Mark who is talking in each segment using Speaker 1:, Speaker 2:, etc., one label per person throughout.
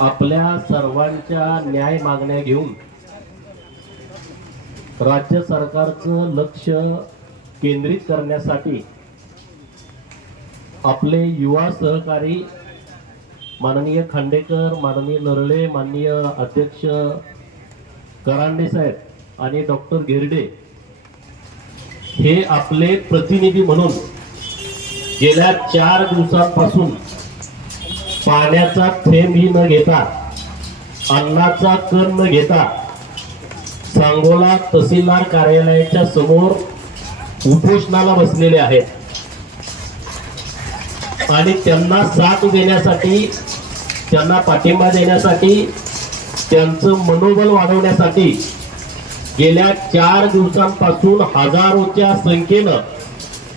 Speaker 1: आपल्या सर्वांच्या न्याय मागण्या घेऊन राज्य सरकारचं लक्ष केंद्रित करण्यासाठी आपले युवा सहकारी माननीय खांडेकर माननीय नरळे माननीय अध्यक्ष करांडे साहेब आणि डॉक्टर घेरडे हे आपले प्रतिनिधी म्हणून गेल्या चार दिवसांपासून पाण्याचा थेंबही न घेता अन्नाचा कण न घेता सांगोला तहसीलदार कार्यालयाच्या समोर उपोषणाला बसलेले आहेत. आणि त्यांना साथ देण्यासाठी त्यांना पाठिंबा देण्यासाठी त्यांचं मनोबल वाढवण्यासाठी गेल्या चार दिवसांपासून हजारोच्या संख्येनं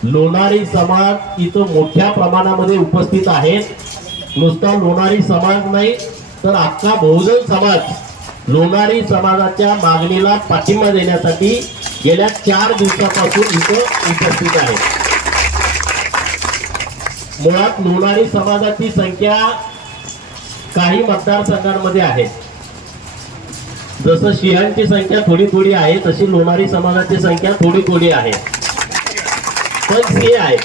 Speaker 1: लोणारी समाज इथं मोठ्या प्रमाणामध्ये उपस्थित आहेत. नुसता लोणारी समाज नाही तर अख्खा बहुजन समाज लोणारी समाजाच्या मागणीला पाठिंबा देण्यासाठी गेल्या चार दिवसापासून इथं उपस्थित आहे. मुळात लोणारी समाजाची संख्या काही मतदारसंघांमध्ये आहे. जसं शिहांची संख्या थोडी थोडी आहे तशी लोणारी समाजाची संख्या थोडी थोडी आहे. पण ते आहेत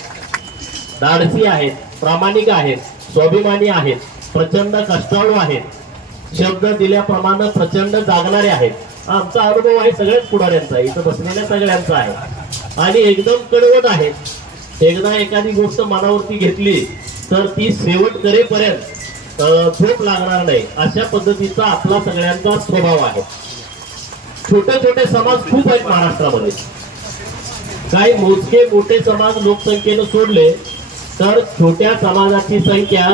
Speaker 1: धाडसी आहेत प्रामाणिक आहेत. स्वाभिमानी आहेत प्रचंड कष्टाळू आहेत शब्द दिल्याप्रमाणे प्रचंड जागणारे आहेत. आमचा अनुभव आहे सगळ्याच पुढाऱ्यांचा इथं बसलेल्या सगळ्यांचा आहे. आणि एकदम कडवट आहेत. एकदा एखादी गोष्ट मनावरती घेतली तर ती शेवट करेपर्यंत झोप लागणार नाही. अशा पद्धतीचा आपला सगळ्यांचा स्वभाव आहे. छोटे छोटे समाज खूप आहेत महाराष्ट्रामध्ये. काही मोजके मोठे समाज लोकसंख्येनं सोडले तर छोट्या समाजाची संख्या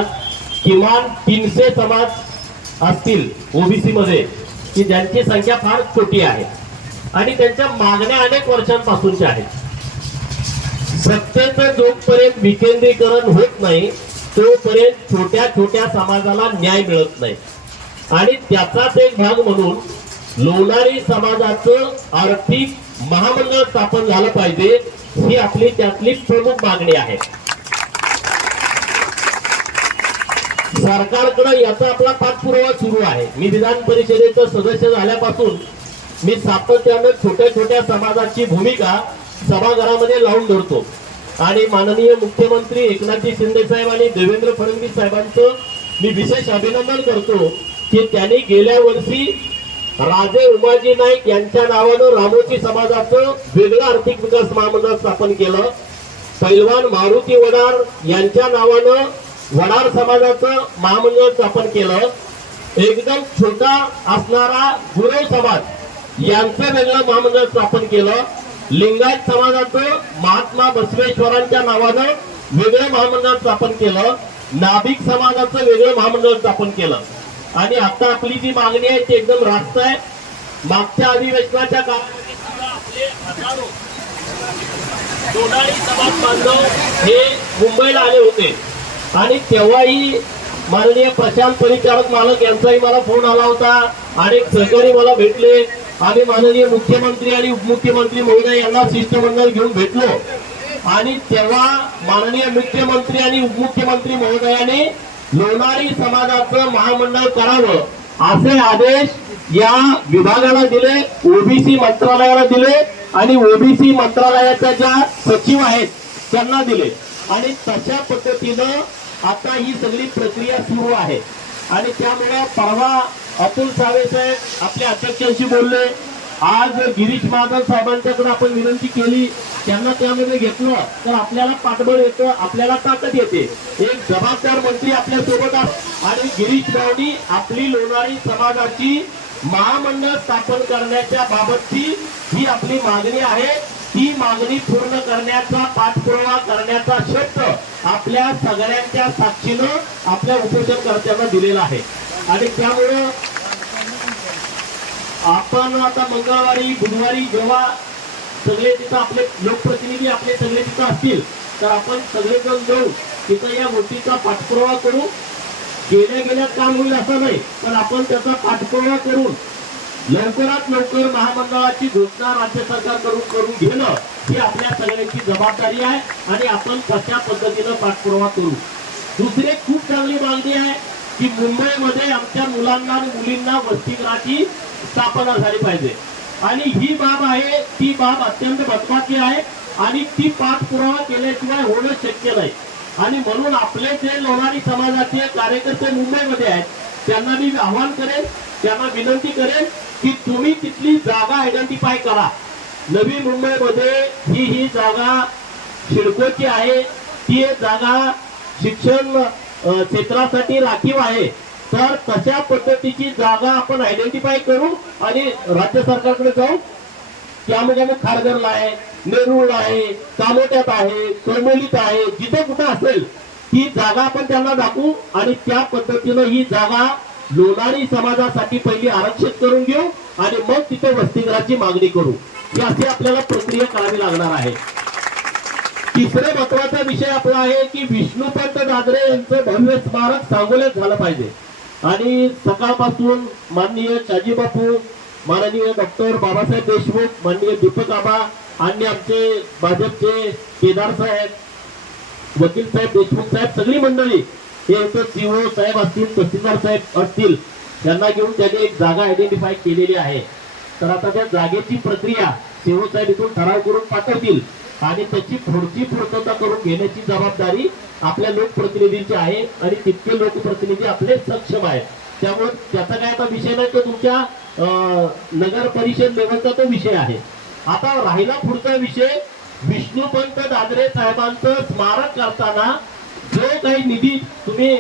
Speaker 1: किमान तीनशे समाज असतील ओबीसी मध्ये की ज्यांची संख्या फार छोटी आहे. आणि त्यांच्या मागण्या अनेक वर्षांपासूनच्या आहेत. सत्तेचं जोपर्यंत विकेंद्रीकरण होत नाही तोपर्यंत छोट्या छोट्या समाजाला न्याय मिळत नाही. आणि त्याचाच एक भाग म्हणून लोणारी समाजाचं आर्थिक महामंडळ स्थापन झालं पाहिजे ही आपली त्यातली प्रमुख मागणी आहे. सरकारकडे याचा आपला पाठपुरावा सुरू आहे. मी विधान परिषदेचं सदस्य झाल्यापासून मी सातत्यानं छोट्या छोट्या समाजाची भूमिका सभागृहामध्ये लावून धरतो. आणि माननीय मुख्यमंत्री एकनाथजी शिंदे साहेब आणि देवेंद्र फडणवीस साहेबांचं मी विशेष अभिनंदन करतो की त्यांनी गेल्या वर्षी राजे उमाजी नाईक यांच्या नावानं रामोजी समाजाचं वेगळं आर्थिक विकास महामंडळ स्थापन केलं. पैलवान मारुती वडार यांच्या नावानं वडार समाजाचं महामंडळ स्थापन केलं. एकदम छोटा असणारा गुरव समाज यांचं वेगळं महामंडळ स्थापन केलं. लिंगायत समाजाचं महात्मा बसवेश्वरांच्या नावानं वेगळं महामंडळ स्थापन केलं. नाभिक समाजाचं वेगळं महामंडळ स्थापन केलं. आणि आता आपली जी मागणी आहे ती एकदम रास्त आहे. मागच्या अधिवेशनाच्या काळामध्ये समाज बांधव हे मुंबईला आले होते. आणि तेव्हाही माननीय प्रशांत परिचारक मालक यांचाही मला फोन आला होता. अनेक सहकारी मला भेटले. आम्ही माननीय मुख्यमंत्री आणि उपमुख्यमंत्री महोदय यांना शिष्टमंडळ घेऊन भेटलो. आणि तेव्हा माननीय मुख्यमंत्री आणि उपमुख्यमंत्री महोदयाने लोणारी समाजाचं महामंडळ करावं असे आदेश या विभागाला दिले ओबीसी मंत्रालयाला दिले आणि ओबीसी मंत्रालयाच्या ज्या सचिव आहेत त्यांना दिले. आणि तशा पद्धतीनं आता ही सगळी प्रक्रिया सुरू आहे. आणि त्यामुळे परवा अतुल सावे साहेब आपल्या अध्यक्षांशी बोलले. आज गिरीश महाजन साहेबांच्याकडे आपण विनंती केली. त्यांना त्यामध्ये घेतलं तर आपल्याला पाठबळ येतं आपल्याला ताकद येते. एक जबाबदार मंत्री आपल्यासोबत आणि गिरीश रावणी आपली लोणारी समाजाची महामंडळ स्थापन करण्याच्या बाबतची ही आपली मागणी आहे. ती मागणी पूर्ण करण्याचा पाठपुरावा करण्याचा शब्द आपल्या सगळ्यांच्या साक्षीनं आपल्या उपोषणकर्त्यांना दिलेला आहे. आणि त्यामुळं आपण आता मंगळवारी बुधवारी जेव्हा सगळे तिथं आपले लोकप्रतिनिधी आपले सगळे तिथं असतील तर आपण सगळेजण जाऊ तिथं या गोष्टीचा पाठपुरावा करू. गेल्या गेल्या काम होईल असं नाही पण आपण त्याचा पाठपुरावा करून लवकरात लवकर महामंडळाची घोषणा राज्य सरकारकडून करून घेणं ही आपल्या सगळ्यांची जबाबदारी आहे आणि आपण कशा पद्धतीनं पाठपुरावा करू? दुसरी खूप चांगली मागणी आहे की मुंबईमध्ये आमच्या मुलांना आणि मुलींना वसतिगृहाची स्थापना झाली पाहिजे. आणि ही बाब आहे ती बाब अत्यंत महत्वाची आहे आणि ती पाठपुरावा केल्याशिवाय होणं शक्य नाही. आणि म्हणून आपले जे लोणारी समाजाचे कार्यकर्ते मुंबईमध्ये आहेत त्यांना मी आव्हान करेन त्यांना विनंती करेन की तुम्ही तिथली जागा आयडेंटिफाय करा. नवी मुंबईमध्ये ही ही जागा शिडकोची आहे. ती एक जागा शिक्षण क्षेत्रासाठी राखीव आहे. तर तशा पद्धतीची जागा आपण आयडेंटिफाय करू आणि राज्य सरकारकडे जाऊ. त्यामध्ये आम्ही खारघरला आहे नेरूळ आहे तालुक्यात आहे करमोलीत आहे जिथे कुठं असेल ती जागा आपण त्यांना दाखवू आणि त्या पद्धतीनं ही जागा लोणारी समाजासाठी पहिली आरक्षित करून घेऊ आणि मग तिथे वसतिगृहाची मागणी करू. ही अशी आपल्याला प्रक्रिया करावी लागणार आहे. तिसरे महत्त्वाचा विषय आपला आहे की विष्णुपंत दादरे यांचं भव्य स्मारक सांगोल्यात झालं पाहिजे. आणि सकाळपासून माननीय शाजी बापू माननीय डॉक्टर बाबासाहेब देशमुख माननीय दीपक आबा आणि आमचे भाजपचे केदार साहेब वकील साहेब देशमुख साहेब सगळी मंडळी हे इथं सीओ साहेब असतील तहसीलदार साहेब असतील त्यांना घेऊन त्यांनी एक जागा आयडेंटिफाय केलेली आहे. तर आता त्या जागेची प्रक्रिया सीओ साहेब इथून ठराव करून पाठवतील आणि त्याची पुढची पूर्तता करून घेण्याची जबाबदारी आपल्या लोकप्रतिनिधींची आहे आणि तितके लोकप्रतिनिधी आपले सक्षम आहेत. त्यामुळे त्याचा काय आता विषय नाही तो तुमच्या नगर परिषद लेवलचा तो विषय आहे. आता राहिला पुढचा विषय विष्णुपंत दादरे साहेबांचं स्मारक करताना जो काही निधी तुम्ही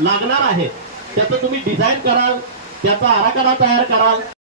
Speaker 1: लागणार आहे त्याचं तुम्ही डिझाईन कराल त्याचा आराखडा तयार कराल.